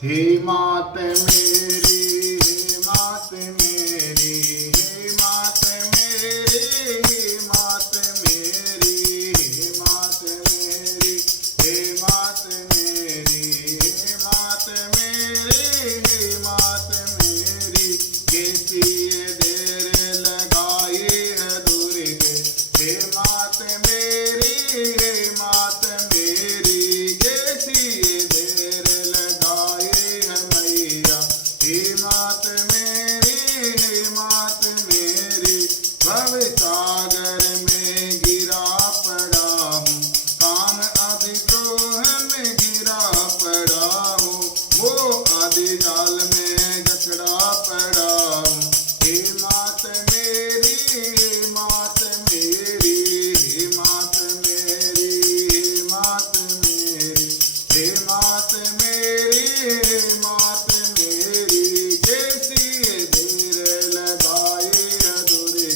हे मात मेरी, हे मात मेरी, हे मात मेरी, हे मात मेरी, हे मात मेरी, हे मात मेरी, हे मात मेरी, हे मात मेरी, कैसी ये देर लगाई है दुर्गे। हे मात मेरी, हे मात मेरी, कैसी ये देर लगाई है मैया। हे मात मेरी, हे मात मेरी, भव सागर में गिरा पड़ा हूँ, काम अभिद्रोह में गिरा पड़ा हूँ, वो आदि जाल में जकड़ा पड़ा हूँ। हे मात मेरी, हे मात मेरी, हे मात मेरी, हे मात मेरी, हे मात मेरी, हे मात मेरी, कैसी ये देर लगाई है दुर्गे।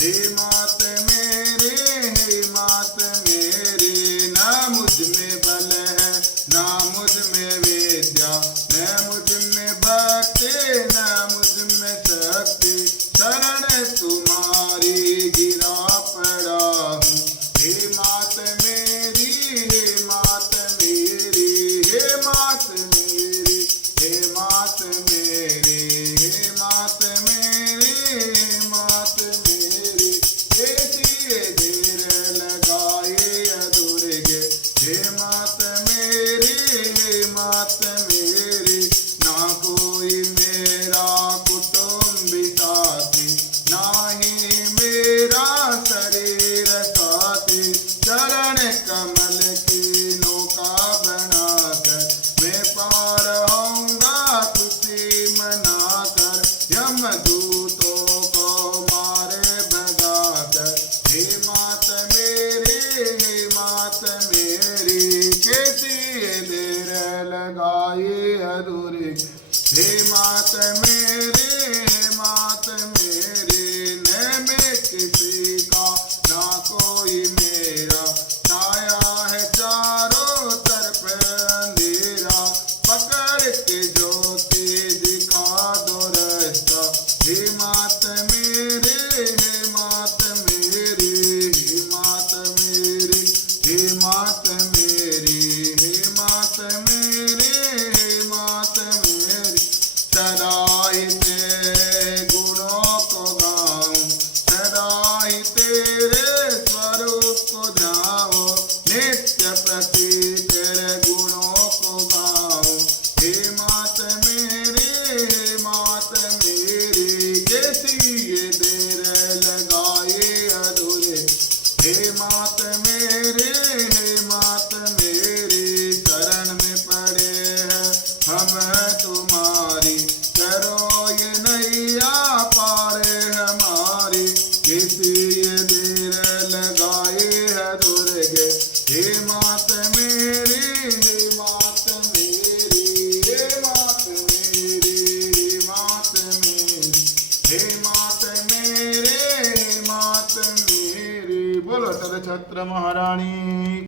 हे मात मेरी, हे मात मेरी, न मुझ में बल है न मुझ में विद्या, न मुझ में भक्ति न मुझ में शक्ति, शरण तुम्हारी गिरा पड़ा हूँ। हे मात मेरी, हे मात मेरी, हे मात मेरी, हे मात मेरी, हे मात मेरी, हे मात मेरी, कैसी ये देर लगाई है दुर्गे। हे मात मेरी, हे मात मेरी, ना कोई मेरा कुटुंबी साथी, ना ही मेरा शरीर साथी, चरण कमल की नौका बनाकर मैं पार होऊंगा खुशी मनाकर, यमदूतों को मारे भगाकर। हे मात मेरी, हे मात मेरी, कैसी ये देर लगाई है दुर्गे। हे मात मेरी, हे मात मेरी, न मैं किसी का ना कोई मेरा, छाया है चारों तरफ अंधेरा, पकड़ के ज्योति दिखा दो रास्ता। हे मात मेरी, हे मात मेरी, हे मात मेरी, हे मात मेरी, हे मात मेरी, हे मात मेरी, सदा ही तेरे गुणों को गाऊं, सदा ही तेरे स्वरूप को ध्याऊं, नित्य प्रति तेरे गुणों को गाऊं। हे मात मेरी, हे मात मेरी, कैसी ये देर लगाई अधूरे। हे मात मेरी, हे मात मेरी, शरण में पड़े हैं हम तुम्हारी, करो ये नैया पार हमारी, किसी ये देर लगाई है दुर्गे। हे मात मेरी, हे मात मेरी, हे मात मेरी, हे मात मेरी, हे मात मेरे, हे मात मेरी। बोलो सरस्वती महारानी।